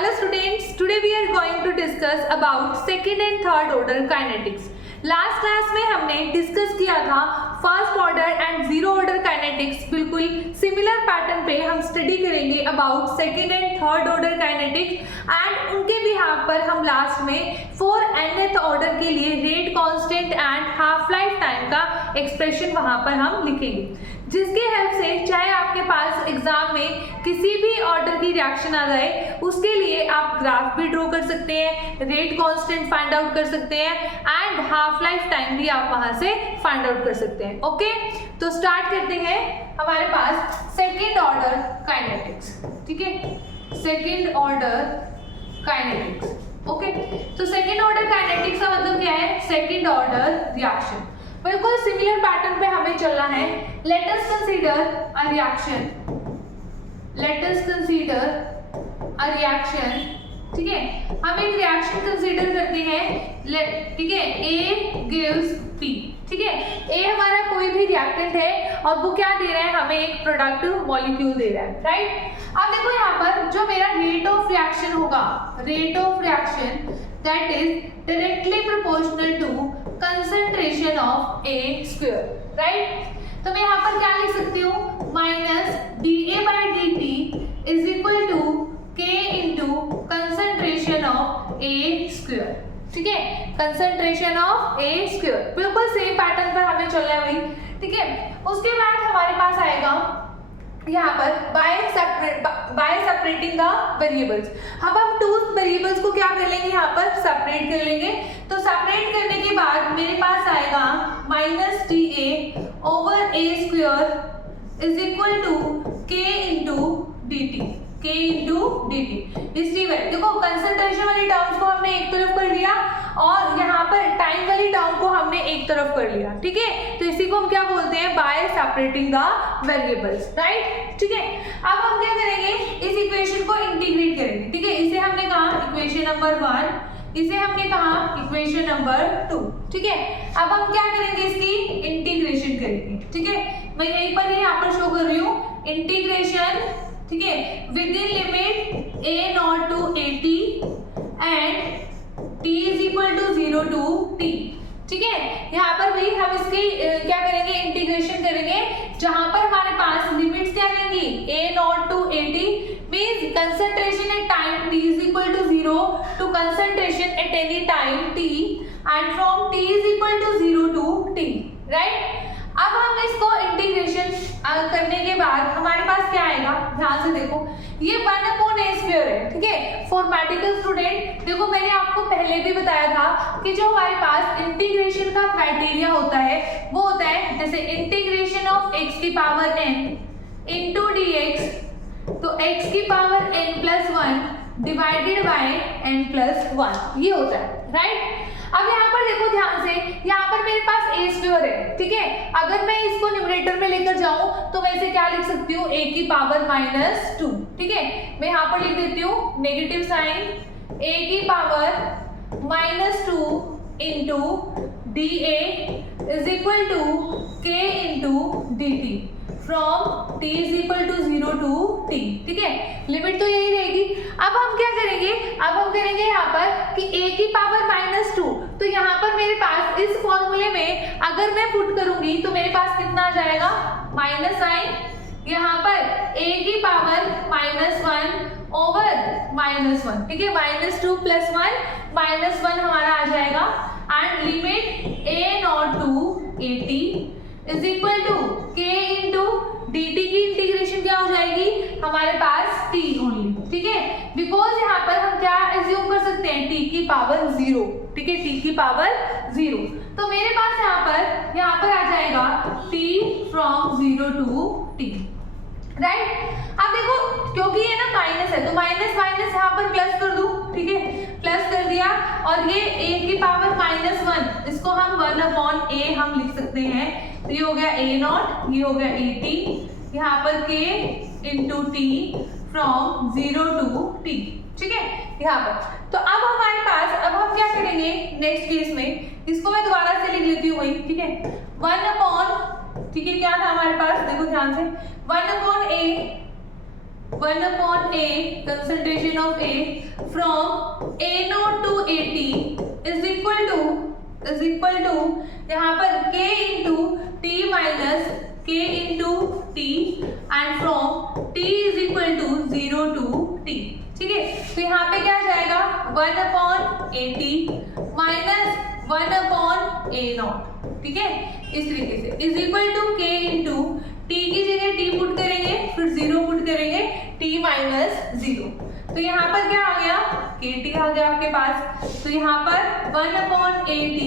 Hello students, today we are going to discuss about second and third order kinetics. Last class में हमने discuss किया था first order and zero order kinetics. बिल्कुल similar pattern पे हम study करेंगे about second and third order kinetics and उनके behalf पर हम लास्ट में फोर nth ऑर्डर के लिए rate constant and half life time का एक्सप्रेशन वहां पर हम लिखेंगे, जिसके हेल्प से चाहे आपके पास एग्जाम में किसी भी ऑर्डर की रिएक्शन आ जाए उसके लिए आप ग्राफ भी ड्रॉ कर सकते हैं, रेट कांस्टेंट फाइंड आउट कर सकते हैं एंड हाफ लाइफ टाइम भी आप वहां से फाइंड आउट कर सकते हैं. ओके, तो स्टार्ट करते हैं. हमारे पास सेकेंड ऑर्डर काइनेटिक्स. ठीक है, सेकेंड ऑर्डर काइनेटिक्स. ओके, तो सेकेंड ऑर्डर काइनेटिक्स का मतलब क्या है? Second order reaction. बिल्कुल सिमिलर पैटर्न पे हमें चलना है. Let us consider a reaction. Let us consider a reaction. ठीक है, हम एक रिएक्शन कंसीडर करते हैं. ठीक है, A गिव्स P. ठीक है, A हमारा कोई भी रिएक्टेंट है और वो क्या दे रहा है? हमें एक प्रोडक्ट मॉलिक्यूल दे रहा है, राइट? अब देखो यहाँ पर जो मेरा रेट ऑफ रिएक्शन होगा, rate of reaction that is directly proportional to concentration of A square, right? तो मैं यहाँ पर क्या लिख सकती हूँ? Minus dA/dt is equal to K into concentration of A square. ठीक है, कंसंट्रेशन ऑफ A स्क्वायर. बिल्कुल सेम पैटर्न पर हमें चलना है वही. ठीक है, उसके बाद हमारे पास आएगा यहाँ पर बाय सेपरेटिंग द वेरिएबल्स. अब हम टू वेरिएबल्स को क्या कर लेंगे? यहाँ पर सेपरेट कर लेंगे. तो सेपरेट करने के बाद मेरे पास आएगा minus dA over A square is equal to K into dt. K into dt. इसलिए देखो कंसंट्रेशन वाली टर्म्स को हमने एक तरफ कर लिया और यहाँ पर टाइम वाली टर्म को हमने एक तरफ कर लिया. ठीक है, तो इसी को हम क्या बोलते हैं? Bye separating the variables, right? ठीक है, अब हम क्या करेंगे? इस इक्वेशन को इंटीग्रेट करेंगे. ठीक है, इसे हमने कहा इक्वेशन नंबर 1, इसे हमने कहा इक्वेशन नंबर 2. ठीक है, अब हम क्या करेंगे? इसकी इंटीग्रेशन करेंगे. ठीक है, मैं यहीं पर यहाँ पर शो कर रही हूँ इंटीग्रेशन. ठीक है, within limit a not to at and t is equal to 0 to t. ठीक है, यहाँ पर भी हम इसकी क्या करेंगे? इंटीग्रेशन करेंगे, जहां पर हमारे पास लिमिट्स क्या रहेंगी? a not to at means concentration at time t is equal to 0 to concentration at any time t and from t is equal to 0 to t, right? अब हम इसको इंटीग्रेशन करने के बाद हमारे पास क्या आएगा? ध्यान से देखो, ये 1/a स्क्वायर है. ठीक है, फॉर मैथमेटिकल स्टूडेंट देखो, मैंने आपको पहले भी बताया था कि जो हमारे पास इंटीग्रेशन का क्राइटेरिया होता है वो होता है जैसे इंटीग्रेशन ऑफ x की पावर n इंटू dx, तो x की power n+1 divided by n+1, ये होता है, राइट? अब यहाँ पर देखो ध्यान से, यहाँ पर मेरे पास a स्क्वायर है. ठीक है, अगर मैं इसको न्यूमरेटर में लेकर जाऊं तो मैं इसे क्या लिख सकती हूँ? a की पावर -2. ठीक है, मैं यहाँ पर लिख देती हूँ नेगेटिव साइन, a की power -2 into dA is equal to k into dt from t is equal to 0 to t. ठीक है, लिमिट तो यही रहेगी. अब हम क्या करेंगे? अब हम करेंगे यहाँ पर कि a की पावर -2, तो यहाँ पर मेरे पास इस फॉर्मूले में अगर मैं पुट करूंगी तो मेरे पास कितना आ जाएगा? माइनस साइन, यहाँ पर a की पावर -1 ओवर -1. ठीक है, -2 + 1 -1 हमारा आ जाएगा and limit a not to at is equal to k into dt की इंटीग्रेशन क्या हो जाएगी? हमारे पास t ओनली. ठीक है, बिकॉज यहाँ पर हम क्या एज्यूम कर सकते हैं? t की पावर 0. ठीक है, t की पावर 0, तो मेरे पास यहाँ पर आ जाएगा t from 0 to t, right? अब देखो, क्योंकि ये ना माइनस है तो माइनस माइनस यहाँ पर प्लस कर दूं. ठीक है, प्लस कर दिया और ये a की पावर -1, इसको हम 1/a हम लिख सकते हैं. तो ये हो गया a नॉट, ये हो गया at, यहाँ पर k into t from 0 to t. ठीक है, यहाँ पर तो अब हमारे पास, अब हम क्या करेंगे नेक्स्ट केस में? इसको मैं दोबारा से लिख लेती हूँ वही. ठीक है, 1/, ठीक है, क्या था हमारे पास? देखो ध्यान से, 1/a 1/A concentration of A from A0 to AT is equal to यहाँ पर K into T minus K into T and from T is equal to 0 to T। ठीक है, तो यहाँ पे क्या जाएगा 1/AT minus 1/A0। ठीक है, इस तरीके से is equal to K into T की जगह T पुट करेंगे, फिर 0 पुट करेंगे, T माइनस 0। तो यहाँ पर क्या आ गया, KT आ गया आपके पास। तो यहाँ पर 1/AT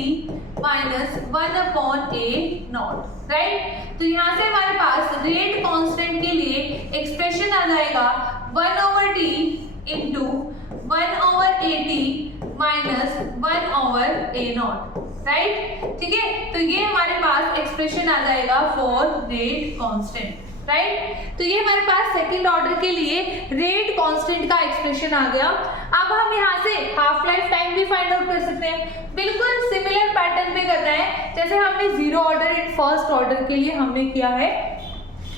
माइनस 1/A0, राइट। तो यहाँ से हमारे पास रेट कांस्टेंट के लिए एक्सप्रेशन आ जाएगा 1/T into 1/AT minus 1/A0, right. ठीक है, तो ये हमारे पास एक्सप्रेशन आ जाएगा फॉर रेट कांस्टेंट, राइट। तो ये हमारे पास सेकंड ऑर्डर के लिए रेट कांस्टेंट का एक्सप्रेशन आ गया। अब हम यहाँ से हाफ लाइफ टाइम भी फाइंड आउट कर सकते हैं। बिल्कुल सिमिलर पैटर्न पे करना है जैसे हमने zero order and first order के लिए हमने किया है।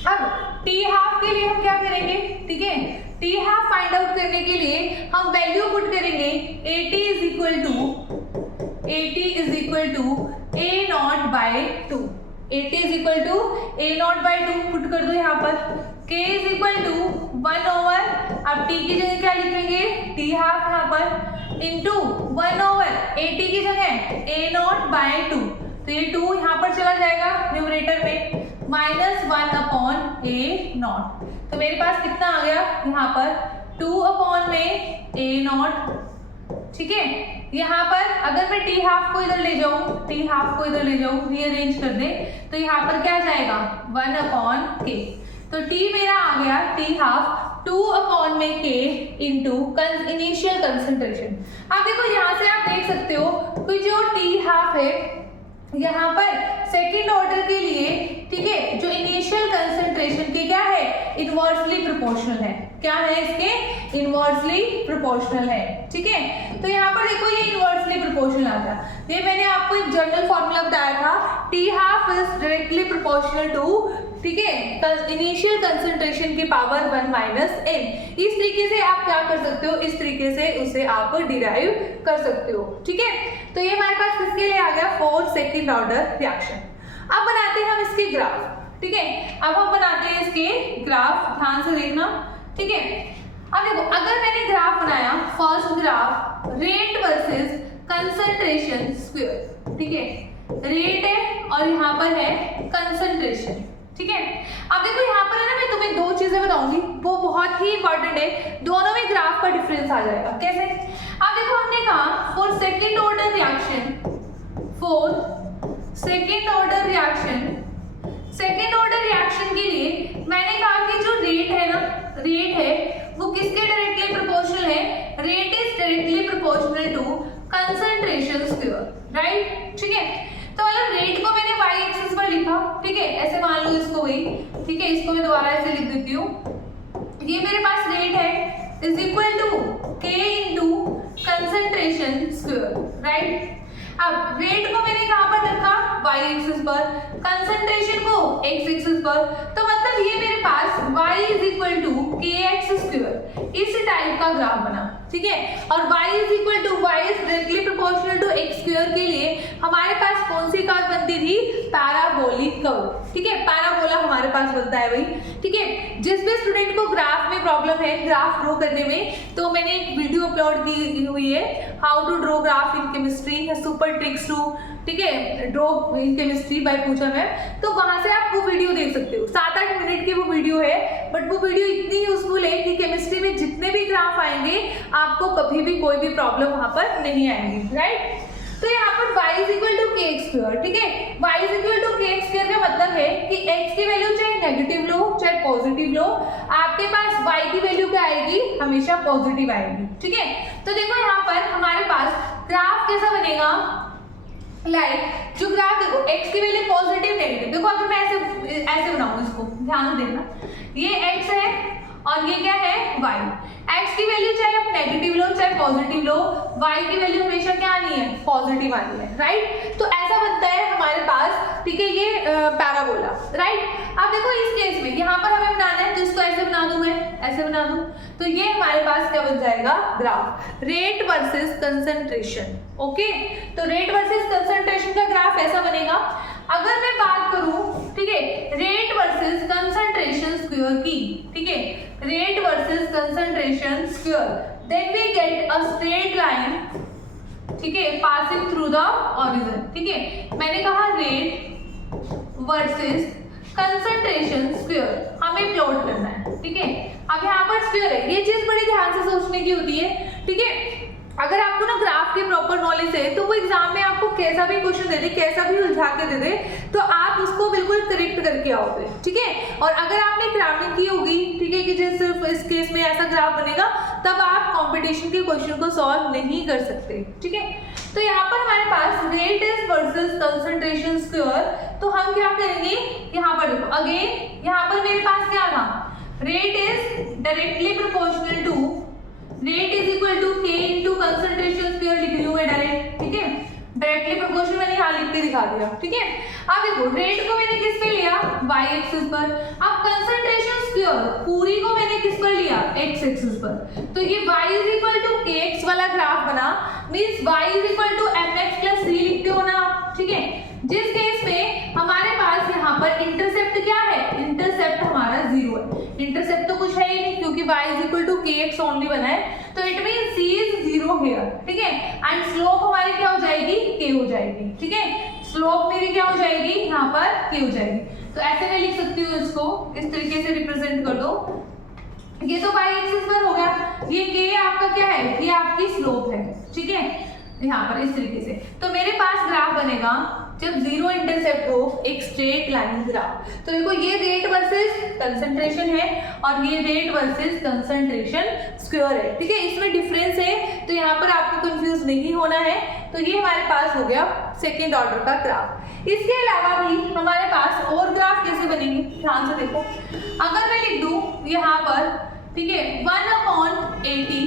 अब टी हाफ के लिए हम क्या करेंगे, ठीक है, टी हाफ फाइंड आउट करने के लिए हम वैल्यू पुट करेंगे AT is equal to A0 by 2। AT is equal to A0 by 2 put कर दो यहाँ पर। K इज इक्वल टू 1/, अब T की जगह क्या लिखेंगे, T हाफ यहाँ पर इंटू 1/AT की जगह A0 by 2। तो ये 2 यहाँ पर चला जाएगा न्यूमरेटर में, माइनस 1/A0। तो मेरे पास कितना आ गया यहाँ पर 2 में A0। ठीक है, यहाँ पर अगर मैं टी हाफ को इधर ले जाऊं, रीअरेंज कर दे, तो यहाँ पर क्या जाएगा 1/K। तो टी मेरा आ गया T half 2/K into initial concentration. अब देखो यहाँ से आप देख सकते हो कि जो टी हाफ है यहाँ पर सेकेंड ऑर्डर के लिए, ठीक है, जो इनिशियल कंसंट्रेशन के क्या है, इनवर्सली प्रोपोर्शनल है। क्या है इसके, इनवर्सली प्रोपोर्शनल है। ठीक है, तो यहाँ पर देखो ये इनवर्सली प्रोपोर्शनल आ गया। ये मैंने आपको एक जनरल फॉर्मूला बताया था, T half is directly proportional to, ठीक है, इनिशियल कंसंट्रेशन की पावर 1 माइनस n। इस तरीके से आप क्या कर सकते हो, इस तरीके से उसे आप डिराइव कर सकते हो। ठीक है, तो ये हमारे पास किसके लिए आ गया, फोर्थ सेकंड ऑर्डर रिएक्शन। अब बनाते हैं हम इसके ग्राफ। ठीक है, अब हम बनाते हैं इसके ग्राफ, ध्यान से देखना। ठीक है, अब देखो अगर मैंने ग्राफ बनाया, first graph rate versus concentration square. ठीक है, रेट है और यहाँ पर है कंसंट्रेशन। ठीक है, अब देखो यहाँ पर है ना, मैं तुम्हें दो चीजें बताऊंगी, वो बहुत ही इंपॉर्टेंट है, दोनों में ग्राफ का डिफरेंस आ जाएगा। कैसे, अब देखो हमने कहा for second order reaction, second order reaction के लिए मैंने कहा कि जो रेट है ना, रेट है वो किसके डायरेक्टली प्रोपोर्शनल है, rate is directly proportional to concentration square, right. ठीक है, तो मतलब रेट को मैंने y एक्सिस पर लिखा, ठीक है, ऐसे मान लो इसको वही, ठीक है, इसको मैं दोबारा ऐसे लिख देती हूँ। ये मेरे पास रेट है is equal to K into concentration square, right. अब रेट को मैंने कहाँ पर रखा, y एक्सिस पर, कंसंट्रेशन को x एक्सिस पर। तो मतलब ये मेरे पास y is equal to kx square, इस टाइप का ग्राफ बना। ठीक है, और y is equal to y is directly proportional to x square के लिए हमारे पास कौन सी कर्व बनती थी, पैराबोलिक कर्व। ठीक है, पैराबोला हमारे पास बनता है वही। ठीक है, जिस भी स्टूडेंट को ग्राफ में प्रॉब्लम है, ग्राफ ड्रॉ करने में, तो मैंने एक वीडियो अपलोड की हुई है, how to draw graph in chemistry, super tricks to, ठीक है, draw in chemistry by Puja ma'am. तो वहां से आप वो वीडियो देख सकते हो, 7-8 मिनट की वो वीडियो है, बट वो वीडियो इतनी यूजफुल है कि केमिस्ट्री में जितने भी ग्राफ आएंगे आपको कभी भी कोई भी प्रॉब्लम वहां पर नहीं आएगी, राइट। तो यहाँ पर y इज इक्वल टू के स्क्वायर। ठीक है, y इज इक्वल टू के स्क्वायर का मतलब है कि x की वैल्यू चाहे नेगेटिव लो चाहे पॉजिटिव लो, आपके पास y की वैल्यू क्या आएगी, हमेशा पॉजिटिव आएगी। ठीक है, तो देखो यहाँ पर हमारे पास ग्राफ कैसा बनेगा, लाइक जो ग्राफ देखो x की वैल्यू पॉजिटिव नेगेटिव, देखो अगर मैं ऐसे बनाऊं इसको, ध्यान से देखना, ये x है और ये क्या है y। x की वैल्यू चाहे आप नेगेटिव लो चाहे पॉजिटिव लो, y की वैल्यू हमेशा क्या आनी है, पॉजिटिव आनी है, राइट। तो ऐसा बनता है हमारे पास, ठीक है, ये पैराबोला, राइट। अब देखो इस केस में यहाँ पर हमें बनाना है, तो इसको ऐसे बना दूं, मैं ऐसे बना दूं, तो ये हमारे पास क्या बन जाएगा, graph rate versus concentration. Okay, तो रेट वर्सेस कंसंट्रेशन का ग्राफ ऐसा बनेगा। अगर मैं बात करूं, ठीक है, रेट वर्सेस कंसंट्रेशन स्क्वायर की, ठीक है, rate versus concentration square, then we get a straight line, ठीक है, पासिंग थ्रू द ओरिजिन। ठीक है, मैंने कहा रेट वर्सेस कंसंट्रेशन स्क्वायर हमें प्लॉट करना है, ठीक है। अब यहाँ पर स्क्वायर है, ये चीज बड़ी ध्यान से सोचने की होती है, ठीक है। अगर आपको ना ग्राफ की प्रॉपर नॉलेज है तो वो एग्जाम में आपको कैसा भी क्वेश्चन दे दे, कैसा भी उलझा के दे दे, तो आप उसको बिल्कुल करेक्ट करके आओगे, ठीक है। और अगर आपने ग्राफिंग की होगी, ठीक है, कि जैसे सिर्फ इस केस में ऐसा ग्राफ बनेगा, तब आप कंपटीशन के क्वेश्चन को सॉल्व नहीं कर सकते, ठीक है। तो यहाँ पर हमारे पास rate is versus concentration square, तो हम क्या करेंगे, यहाँ पर देखो अगेन, यहाँ पर मेरे पास क्या था, rate is directly proportional to, rate is equal to K into concentration square लिख रही हूं मैं डायरेक्ट, ठीक है, डायरेक्टली प्रोपोर्शनल मैंने यहाँ लिख के दिखा दिया, ठीक है। अब देखो रेट को मैंने किस पे लिया, y एक्सिस पर। अब कंसंट्रेशन स्क्वायर पूरी को मैंने किस पर लिया, x एक्सिस पर। तो ये y is equal to kx वाला ग्राफ बना, means y is equal to mx plus 3 लिखते हो ना, ठीक है। जिस केस में हमारे पास यहाँ पर इंटरसेप्ट क्या है, इंटरसेप्ट हमारा 0 है, इंटरसेप्ट तो कुछ है ही नहीं क्योंकि y is equal to kx only बना है, तो it means c is 0 here, ठीक है। एंड स्लोप हमारी क्या हो जाएगी, k हो जाएगी, ठीक है। स्लोप मेरी क्या हो जाएगी, यहाँ पर k हो जाएगी। तो ऐसे मैं लिख सकती हूँ, इसको इस तरीके से रिप्रेजेंट कर दो। ये तो y एक्सिस पर हो गया, ये k आपका क्या है, ये आपकी स्लोप है, ठीक है, यहाँ पर इस तरीके से। तो मेरे पास ग्राफ बनेगा जब 0 इंटरसेप्ट हो, एक स्ट्रेट लाइन ग्राफ। तो देखो ये रेट वर्सेस कंसंट्रेशन है और ये रेट वर्सेस कंसंट्रेशन स्क्वायर है, ठीक है। इसमें डिफरेंस है, तो यहाँ पर आपको कंफ्यूज नहीं होना है। तो ये हमारे पास हो गया सेकेंड ऑर्डर का ग्राफ। इसके अलावा भी हमारे पास और ग्राफ कैसे बनेंगे, ध्यान से देखो। अगर मैं लिख दूं यहाँ पर, ठीक है, 1/80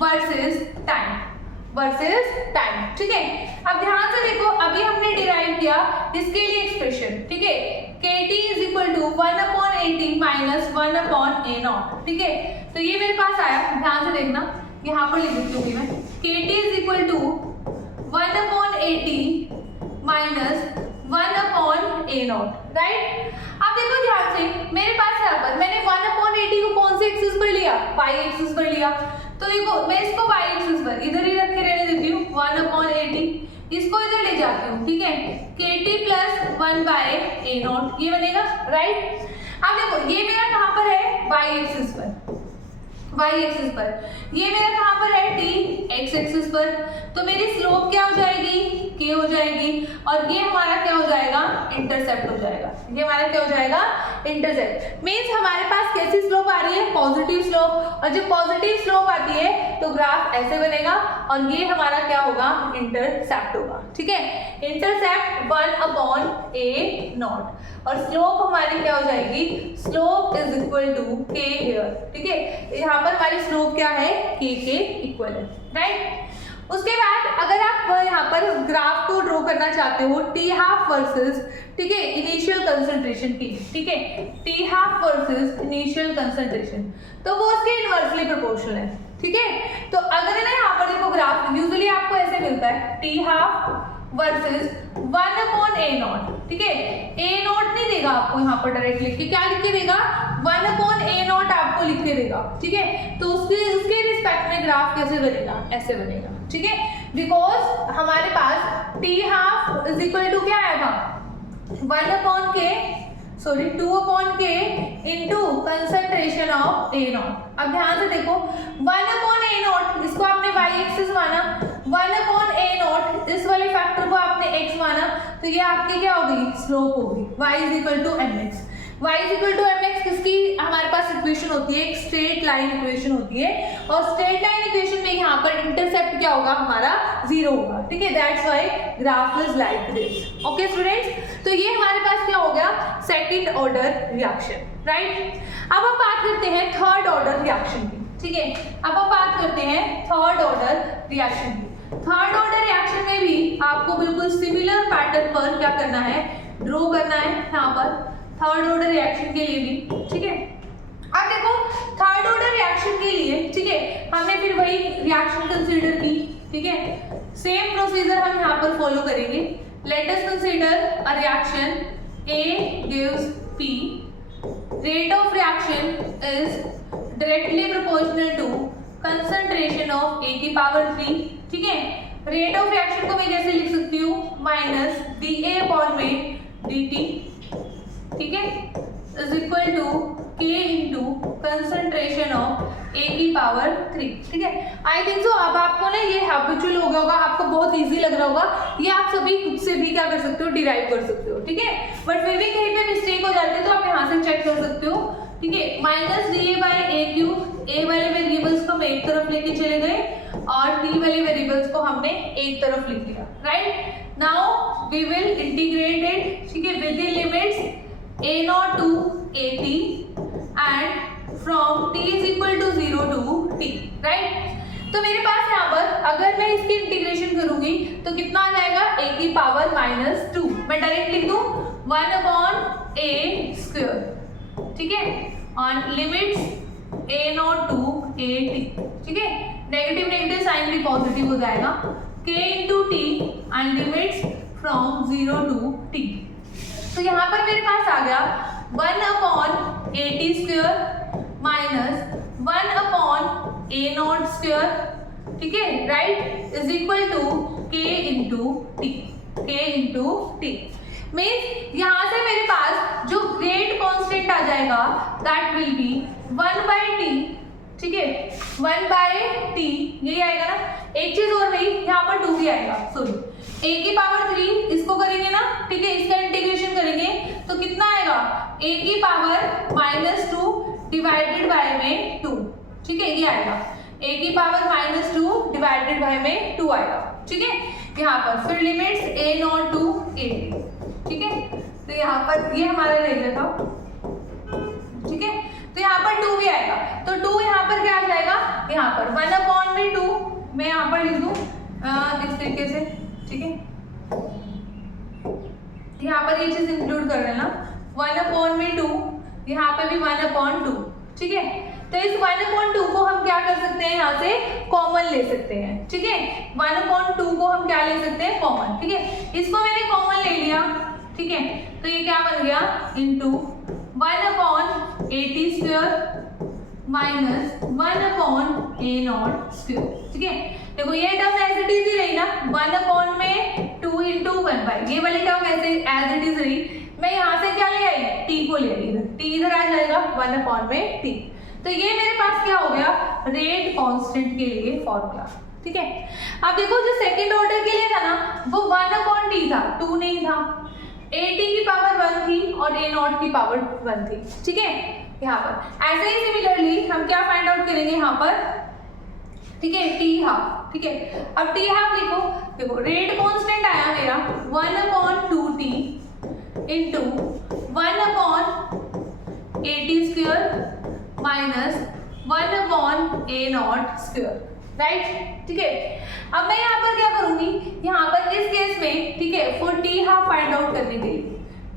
वर्सेस टाइम, ठीक है। अब ध्यान से देखो, अभी हमने डिराइव किया इसके लिए एक्सप्रेशन, ठीक है, kt is equal to 1/80 minus 1/a0, ठीक है। तो ये मेरे पास आया, ध्यान से देखना, यहाँ पर लिख दूंगी मैं, kt is equal to 1/80 minus 1/a0, right. अब देखो ध्यान से, मेरे पास यहाँ पर मैंने 1/80 को कौन से एक्सिस पर लिया, y एक्सिस पर लिया। तो देखो मैं इसको y एक्सिस पर इधर ही रख के रहने देती हूँ, 1/80, इसको इधर ले जाती हूँ, ठीक है, kt प्लस 1/a0 ये बनेगा, राइट। अब देखो ये मेरा कहाँ पर है, y एक्सिस पर, ये मेरा कहाँ पर है, t x एक्सिस पर। तो मेरी स्लोप क्या हो जाएगी, k हो जाएगी, और ये हमारा क्या हो जाएगा, इंटरसेप्ट हो जाएगा। ये हमारा क्या हो जाएगा, इंटरसेप्ट। मींस हमारे पास कैसी स्लोप आ रही है, पॉजिटिव स्लोप, और जब पॉजिटिव स्लोप आती है तो ग्राफ ऐसे बनेगा, और ये हमारा क्या होगा, इंटरसेप्ट होगा, ठीक है। इंटरसेप्ट 1/a0, और स्लोप हमारी क्या हो जाएगी, slope is equal to k here, ठीक है। यहाँ पर हमारी स्लोप क्या है, k के इक्वल है, राइट। उसके बाद अगर आप यहाँ पर ग्राफ को ड्रॉ करना चाहते हो टी हाफ वर्सेस, ठीक है, इनिशियल कंसंट्रेशन की, ठीक है, T half versus initial concentration, तो वो उसके इनवर्सली प्रोपोर्शनल है, ठीक है। तो अगर है ना यहाँ पर देखो ग्राफ यूजुअली आपको ऐसे मिलता है, टी हाफ वर्सेस 1/a0, ठीक है। a0 नहीं देगा आपको यहाँ पर डायरेक्ट लिख के, क्या लिख के देगा, 1/a0 आपको लिख के देगा, ठीक है। तो उसके रिस्पेक्ट में ग्राफ कैसे बनेगा, ऐसे बनेगा, ठीक है। बिकॉज हमारे पास T half is equal to क्या आया था, 2/k into concentration of a0। अब ध्यान से देखो 1/a0, इसको आपने y एक्सिस माना, 1/a0 इस वाले फैक्टर को आपने x माना, तो ये आपकी क्या होगी, स्लोप होगी, y is equal to mx। y is equal to mx किसकी हमारे पास इक्वेशन होती है, एक स्ट्रेट लाइन इक्वेशन होती है, और स्ट्रेट लाइन इक्वेशन में यहाँ पर इंटरसेप्ट क्या होगा, हमारा 0 होगा, ठीक है। That's why graph is like this. Okay students, तो ये हमारे पास क्या हो गया, सेकंड ऑर्डर रिएक्शन, राइट। अब हम बात करते हैं थर्ड ऑर्डर रिएक्शन की, ठीक है, अब हम बात करते हैं थर्ड ऑर्डर रिएक्शन की। थर्ड ऑर्डर रिएक्शन में भी आपको बिल्कुल सिमिलर पैटर्न पर क्या करना है, ड्रॉ करना है यहाँ पर थर्ड ऑर्डर रिएक्शन के लिए भी। ठीक है, अब देखो थर्ड ऑर्डर रिएक्शन के लिए, ठीक है, हमने फिर वही रिएक्शन कंसीडर की। ठीक है, सेम प्रोसीजर हम यहाँ पर फॉलो करेंगे। Let us consider a reaction A gives P, rate of reaction is directly proportional to concentration of A की पावर 3। ठीक है, रेट ऑफ रिएक्शन को मैं कैसे लिख सकती हूँ, माइनस dA अपॉन में dt, ठीक है, is equal to K into concentration of A की पावर 3। ठीक है, आई थिंक सो अब आपको ना ये हैबिचुअल हो गया होगा, आपको बहुत इजी लग रहा होगा, ये आप सभी खुद से भी क्या कर सकते हो, डिराइव कर सकते हो। ठीक है, बट फिर भी कहीं पे मिस्टेक हो जाती है तो आप यहाँ से चेक कर सकते हो। ठीक है, minus D A by A cube, A वाले वेरिएबल्स को हम एक तरफ लेके चले गए और टी वाले वेरिएबल्स को हमने एक तरफ लिख दिया। Right, now we will integrate it, ठीक है, with the limits A not to A T and from t is equal to 0 to t। Right, तो मेरे पास यहाँ पर अगर मैं इसकी इंटीग्रेशन करूंगी तो कितना आ जाएगा, a की पावर माइनस 2। मैं डायरेक्ट लिख दूं 1 अपॉन a स्क्वायर। ठीक है, on limits a not to a t। ठीक है, नेगेटिव नेगेटिव साइन भी पॉजिटिव हो जाएगा, k into T and limits from 0 to t। तो यहाँ पर मेरे पास आ गया 1 upon A T square minus 1 upon A not square. ठीक है, right, is equal to K into T, K into T. Means यहाँ से मेरे पास जो ग्रेड कांस्टेंट आ जाएगा that will be 1 by T. ठीक है, 1 बाई टी यही आएगा ना। एक चीज और रही, यहाँ पर 2 भी आएगा, सॉरी, a की पावर 3 इसको करेंगे ना, ठीक है, इसका इंटीग्रेशन करेंगे तो कितना आएगा, a की पावर माइनस 2 डिवाइडेड बाय में 2। ठीक है, ये आएगा a की पावर माइनस 2 डिवाइडेड बाय में 2 आएगा। ठीक है, यहाँ पर फिर limits a not to a। ठीक है, तो यहाँ पर ये हमारा रह गया था। ठीक है, तो यहाँ पर 2 भी आएगा, तो 2 यहाँ पर क्या आ जाएगा, यहाँ पर 1 अपॉन में 2 मैं यहाँ पर लिख दूँ इस तरीके से। ठीक है, यहाँ पर ये चीज इंक्लूड कर लेना, 1 अपॉन में 2, यहाँ पे भी 1 अपॉन 2। ठीक है, तो इस 1 अपॉन 2 को हम क्या कर सकते हैं, यहाँ से कॉमन ले सकते हैं। ठीक है, 1 अपॉन 2 को हम क्या ले सकते हैं, कॉमन। ठीक है, इसको मैंने कॉमन ले लिया। ठीक है, तो ये क्या बन गया, into 1 upon A T square minus 1 upon A not square. ठीक है, देखो ये टर्म एज इट इज ही रही ना, 1 अपॉन में 2 इंटू 1 बाई, ये वाली टर्म ऐसे एज इट इज रही। मैं यहाँ से क्या ले आई, t को ले आई, इधर t इधर आ जाएगा 1 अपॉन में t। तो ये मेरे पास क्या हो गया, रेट कांस्टेंट के लिए फॉर्मूला। ठीक है, अब देखो जो सेकंड ऑर्डर के लिए था ना वो 1 अपॉन t था, 2 नहीं था। a t की पावर 1 थी और a नॉट की पावर 1 थी। ठीक है, यहाँ पर ऐसे ही सिमिलरली हम क्या फाइंड आउट करेंगे यहाँ पर, ठीक है, टी हाफ। ठीक है, अब टी हाफ लिखो, देखो रेट कांस्टेंट आया मेरा 1 upon 2t into 1 upon A T square minus 1 upon A not square. Right, ठीक है, अब मैं यहाँ पर क्या करूंगी, यहाँ पर इस केस में, ठीक है, for T half find out करने के लिए,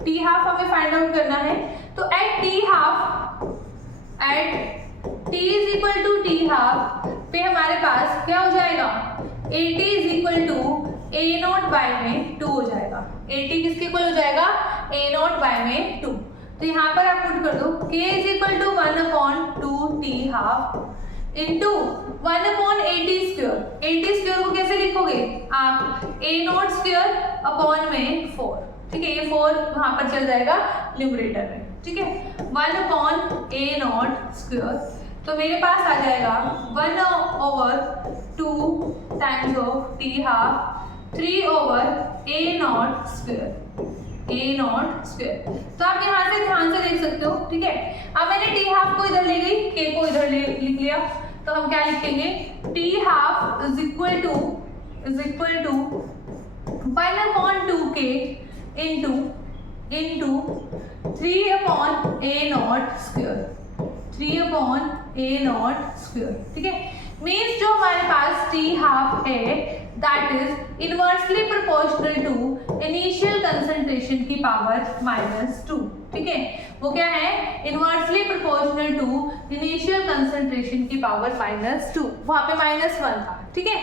टी हाफ हमें फाइंड आउट करना है, तो at T half, at t is equal to T half पे हमारे पास क्या हो जाएगा, A T is equal to A not by में 2 हो जाएगा। ए टी किसके इक्वल हो जाएगा, ए नॉट बाय में 2। तो यहाँ पर आप पुट कर दो k is equal to 1 upon 2 T half into 1 upon A T square. A T square को कैसे लिखोगे आप, ए नॉट स्क्वायर अपॉन में 4। ठीक है, ये 4 वहां पर चल जाएगा न्यूमरेटर में। ठीक है, 1 अपॉन ए नॉट स्क्वायर, तो मेरे पास आ जाएगा 1 over 2 times of T half 3 over A not square, A not square. तो आप यहाँ से ध्यान से देख सकते हो। ठीक है, अब मैंने टी हाफ को इधर ले गई, के को इधर लिख लिया, तो हम क्या लिखेंगे, T half is equal to 1 upon 2k into 3 upon A not square. 3/a0 square. ठीक है, मीन्स जो हमारे पास t हाफ है that is inversely proportional to initial concentration की पावर -2। ठीक है, वो क्या है, inversely proportional to initial concentration की पावर -2, वहां पे -1 था। ठीक है,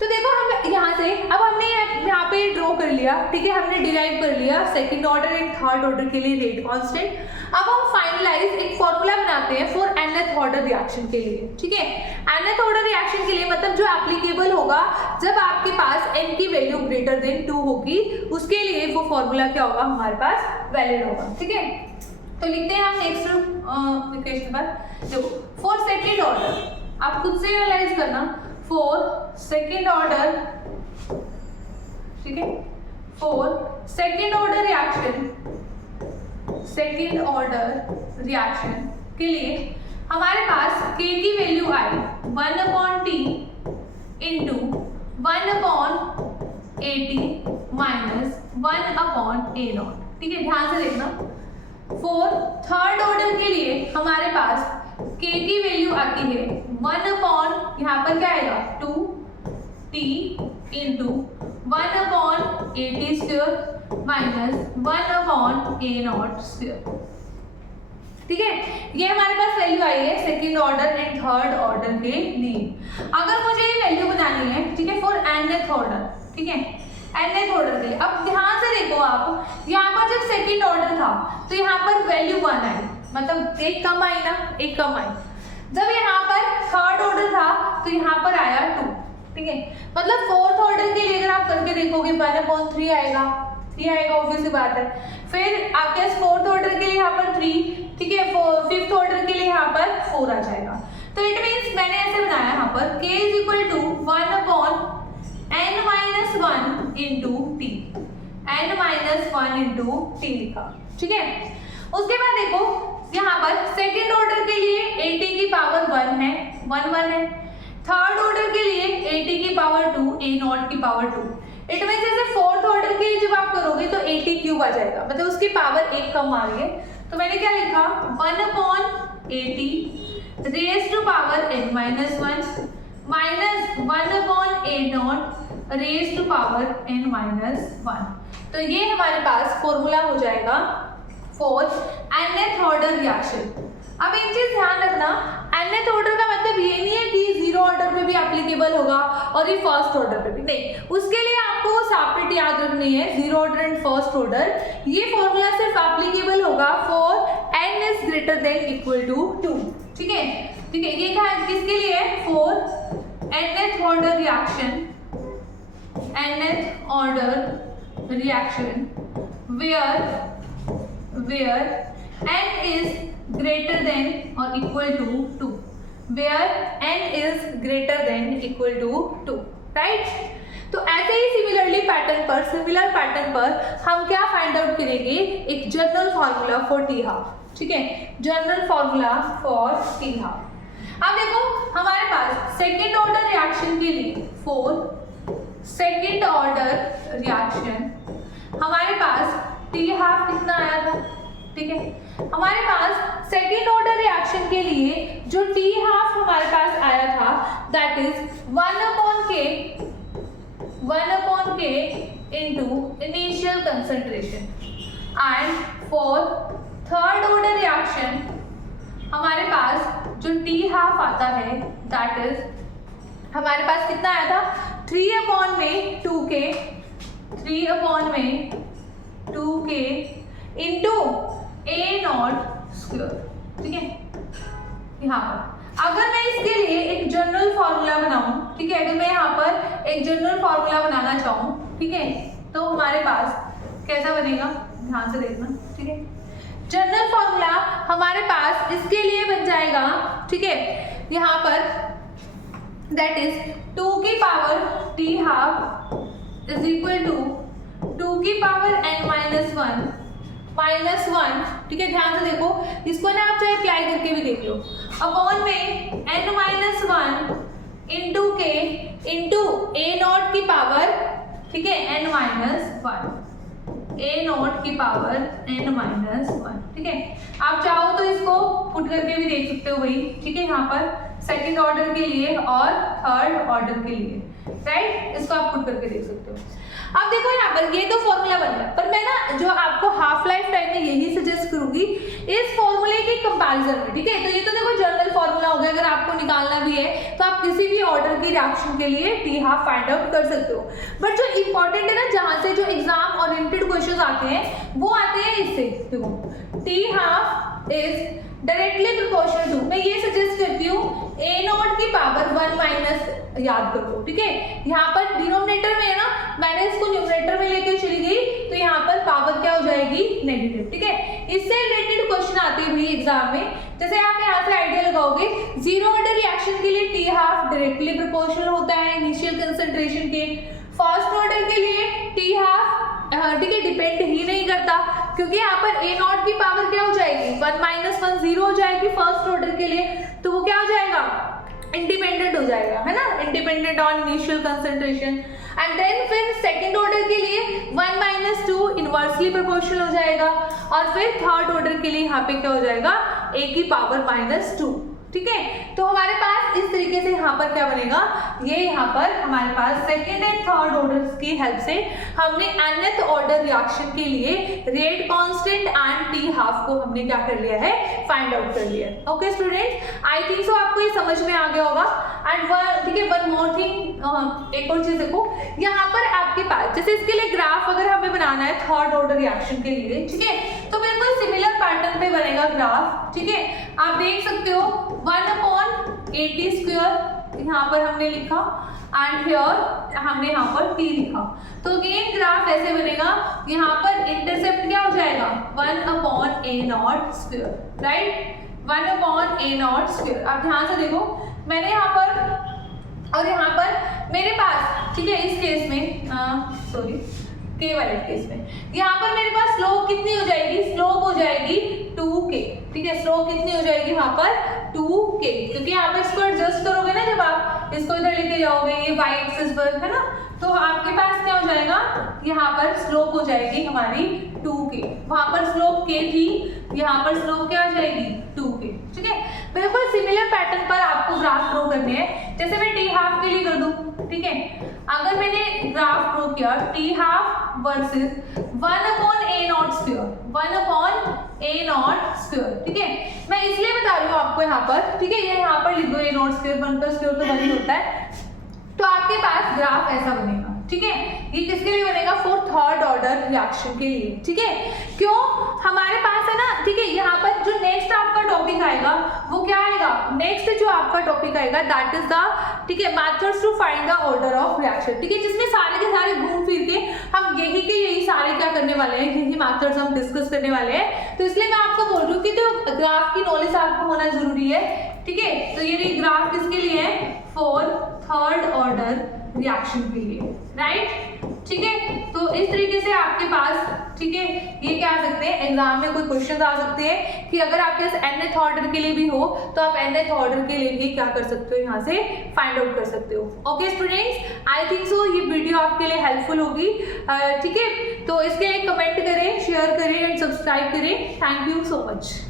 तो देखो हम यहाँ से अब हमने यहाँ पे ड्रॉ कर लिया। ठीक है, हमने डिराइव कर लिया second order and third order के लिए रेट कांस्टेंट। अब हम फाइनलाइज एक फॉर्मूला बनाते हैं फॉर nth ऑर्डर रिएक्शन के लिए। ठीक है, nth ऑर्डर रिएक्शन के लिए मतलब जो एप्लीकेबल होगा जब आपके पास n की वैल्यू ग्रेटर देन 2 होगी, उसके लिए वो फॉर्मूला क्या होगा, हमारे पास वैलिड होगा। ठीक है, तो लिखते हैं हम नेक्स्ट इक्वेशन पर। देखो फॉर सेकंड ऑर्डर आप खुद से एनालाइज करना, फॉर सेकेंड ऑर्डर, ठीक है, फॉर सेकेंड ऑर्डर रिएक्शन के लिए हमारे पास k की वैल्यू आई 1/t into 1/AT minus 1/A0। ठीक है, ध्यान से देखना। फॉर थर्ड ऑर्डर के लिए हमारे पास k की वैल्यू आती है 1/, यहाँ पर क्या आएगा 2t into 1/AT square minus 1/A0 square. ठीक है, ये हमारे पास वैल्यू आई है second order and third order के लिए। अगर मुझे ये वैल्यू बनानी है, ठीक है, फॉर nth ऑर्डर, ठीक है, nth ऑर्डर के लिए। अब ध्यान से देखो आप, यहाँ पर जब सेकंड ऑर्डर था तो यहाँ पर वैल्यू 1 आई, मतलब एक कम आई ना, एक कम आई। जब यहाँ पर थर्ड ऑर्डर था तो यहाँ पर आया 2। ठीक है, मतलब फोर्थ ऑर्डर के लिए अगर आप करके देखोगे 1/3 आएगा, 3 आएगा, ऑब्वियस सी बात है। फिर आपके फोर्थ ऑर्डर के लिए यहाँ पर 3, ठीक है, फिफ्थ ऑर्डर के लिए यहाँ पर 4 आ जाएगा। तो इट मीन्स मैंने ऐसे बनाया यहाँ पर k is equal to 1/n-1 into t, n-1 into t लिखा। ठीक है, उसके बाद देखो यहाँ पर सेकेंड ऑर्डर के लिए AT की पावर 1 है, 1 है। थर्ड ऑर्डर के लिए AT की पावर 2, A0 की पावर 2। इट मीन्स जैसे फोर्थ ऑर्डर के लिए जब आप करोगे तो AT क्यूब आ जाएगा, मतलब उसकी पावर 1 कम आ रही है। तो मैंने क्या लिखा 1/AT raise to power n-1 minus 1/A0 raise to power n-1। तो ये हमारे पास फॉर्मूला हो जाएगा फॉर nth ऑर्डर रिएक्शन। अब एक चीज ध्यान रखना, nth ऑर्डर का मतलब ये नहीं है कि जीरो ऑर्डर पे भी एप्लीकेबल होगा और ये फर्स्ट ऑर्डर पे भी नहीं। उसके लिए आपको वो सेपरेट याद रखनी है, zero order and first order. ये फॉर्मूला सिर्फ एप्लीकेबल होगा for n is greater than equal to 2। ठीक है, ठीक है, ये कहा किसके लिए है, for nth order reaction, nth order reaction where n is greater than or equal to 2, where n is greater than equal to 2, right? तो ऐसे ही सिमिलर पैटर्न पर हम क्या फाइंड आउट करेंगे, एक general formula for t half. ठीक है, general formula for t half. अब देखो हमारे पास सेकेंड ऑर्डर रिएक्शन के लिए, फॉर सेकेंड ऑर्डर रिएक्शन हमारे पास t हाफ कितना आया था। ठीक है, हमारे पास सेकेंड ऑर्डर रिएक्शन के लिए जो t हाफ हमारे पास आया था that is 1/k into initial concentration। And for third order reaction हमारे पास जो t हाफ आता है दैट इज हमारे पास कितना आया था 3/2k इंटू A0 स्क्वायर। ठीक है, यहाँ पर अगर मैं इसके लिए एक जनरल फार्मूला बनाऊं, ठीक है, अगर मैं यहाँ पर एक जनरल फार्मूला बनाना चाहूँ, ठीक है, तो हमारे पास कैसा बनेगा, ध्यान से देखना। ठीक है, जनरल फार्मूला हमारे पास इसके लिए बन जाएगा, ठीक है, यहाँ पर दैट इज 2 की power t half is equal to 2 की पावर n-1 माइनस 1। ठीक है, ध्यान से देखो, इसको ना आप चाहे अप्लाई करके भी देख लो, अपॉन में n-1 into k into A0 की पावर, ठीक है, n-1, A0 की पावर n-1। ठीक है। आप चाहो तो इसको पुट करके भी देख सकते हो भाई, ठीक है, यहाँ पर सेकंड ऑर्डर के लिए और थर्ड ऑर्डर के लिए, राइट, इसको आप पुट करके देख सकते हो। अब देखो यहाँ पर ये तो फॉर्मूला बन गया, पर मैं ना जो आपको हाफ लाइफ टाइम में यही सजेस्ट करूंगी इस फॉर्मूले के कंपैरिजन में, ठीक है। तो ये तो देखो जनरल फॉर्मूला हो गया, अगर आपको निकालना भी है तो आप किसी भी ऑर्डर की रिएक्शन के लिए टी हाफ फाइंड आउट कर सकते हो। बट जो इंपॉर्टेंट है ना, जहां से जो एग्जाम ओरिएंटेड क्वेश्चन आते हैं वो आते हैं इससे, देखो T half is directly proportional to, मैं ये सजेस्ट करती हूँ a नॉट की पावर 1 माइनस याद कर लो, ठीक है। यहाँ पर डिनोमिनेटर में है ना, मैंने इसको न्यूमरेटर में लेकर चली गई तो यहाँ पर पावर क्या हो जाएगी, नेगेटिव, ठीक है। इससे रिलेटेड क्वेश्चन आते हैं भी एग्जाम में, जैसे आप यहाँ से आइडिया लगाओगे, जीरो ऑर्डर रिएक्शन के लिए टी हाफ डायरेक्टली प्रोपोर्शनल होता है इनिशियल कंसंट्रेशन के, फर्स्ट ऑर्डर के लिए टी हाफ ठीक है डिपेंड ही नहीं करता, क्योंकि यहाँ पर a नॉट की पावर क्या हो जाएगी 1 माइनस 1 0 हो जाएगी फर्स्ट ऑर्डर के लिए, तो वो क्या हो जाएगा, इंडिपेंडेंट हो जाएगा, है ना, independent on initial concentration. And then फिर सेकंड ऑर्डर के लिए 1 माइनस 2 इनवर्सली प्रोपोर्शनल हो जाएगा, और फिर थर्ड ऑर्डर के लिए यहाँ पे क्या हो जाएगा a की पावर -2, ठीक है। तो हमारे पास इस तरीके से यहाँ पर क्या बनेगा, ये यहाँ पर हमारे पास सेकेंड एंड थर्ड ऑर्डर की हेल्प से हमने nth ऑर्डर रिएक्शन के लिए rate constant and T half को हमने क्या कर लिया है, फाइंड आउट कर लिया है। Okay student, I think so आपको ये समझ में आ गया होगा। एंड ठीक है, वन मोर थिंग, एक और चीज देखो, यहाँ पर आपके पास जैसे इसके लिए ग्राफ अगर हमें बनाना है थर्ड ऑर्डर रिएक्शन के लिए, ठीक है, तो बिल्कुल सिमिलर पैटर्न पे बनेगा ग्राफ, ठीक है। आप देख सकते हो 1/80 स्क्वायर यहाँ पर हमने लिखा, एंड हियर हमने यहाँ पर t लिखा, तो अगेन ग्राफ ऐसे बनेगा, यहाँ पर इंटरसेप्ट क्या हो जाएगा 1/a0 square, right, 1/a0 square. आप ध्यान से देखो, मैंने यहाँ पर और यहाँ पर मेरे पास, ठीक है, इस केस में सॉरी के वाले केस में यहाँ पर मेरे पास स्लोप कितनी हो जाएगी, स्लोप हो जाएगी 2k, ठीक है, स्लोप कितनी हो जाएगी वहां पर 2k, क्योंकि यहाँ पर इसको एडजस्ट करोगे ना, जब आप इसको इधर लेके जाओगे ये y एक्सिस पर, है ना, तो आपके पास क्या हो जाएगा, यहाँ पर स्लोप हो जाएगी हमारी 2k, वहां पर स्लोप k थी, यहाँ पर स्लोप क्या हो जाएगी 2k, ठीक है। बिल्कुल सिमिलर पैटर्न पर आपको ग्राफ ड्रॉ करने हैं, जैसे मैं टी हाफ के लिए कर दूं, ठीक है, अगर मैंने ग्राफ ड्रॉ किया T half versus 1/a0 square, 1/a0 square, ठीक है, मैं इसलिए बता रही हूँ आपको यहाँ पर, ठीक है, ये यहाँ पर लिख दो a0 स्क्वायर, 1 का स्क्वायर तो 1 ही होता है, तो आपके पास ग्राफ ऐसा बनेगा, ठीक है। ये किसके लिए बनेगा, फॉर थर्ड ऑर्डर रिएक्शन के लिए, ठीक है। क्यों, हमारे पास है ना, ठीक है, यहाँ पर जो नेक्स्ट आपका टॉपिक आएगा वो क्या आएगा, नेक्स्ट जो आपका टॉपिक आएगा दैट इज द, ठीक है, methods to find the order of reaction, ठीक है, जिसमें सारे के सारे घूम फिर के हम यही के यही सारे क्या करने वाले हैं, यही मेथड्स हम डिस्कस करने वाले हैं। तो इसलिए मैं आपको बोल रही हूँ कि तो ग्राफ की नॉलेज आपको होना जरूरी है, ठीक है। तो ये ग्राफ किसके लिए है, फॉर थर्ड ऑर्डर रिएक्शन के लिए, राइट, ठीक है। तो इस तरीके से आपके पास, ठीक है, ये क्या आ सकते हैं, एग्जाम में कोई क्वेश्चन आ सकते हैं कि अगर आपके पास nth ऑर्डर के लिए भी हो तो आप nth ऑर्डर के लिए भी क्या कर सकते हो, यहाँ से फाइंड आउट कर सकते हो। Okay students, I think so ये वीडियो आपके लिए हेल्पफुल होगी, ठीक है। तो इसके लिए कमेंट करें, शेयर करें एंड सब्सक्राइब करें। Thank you so much.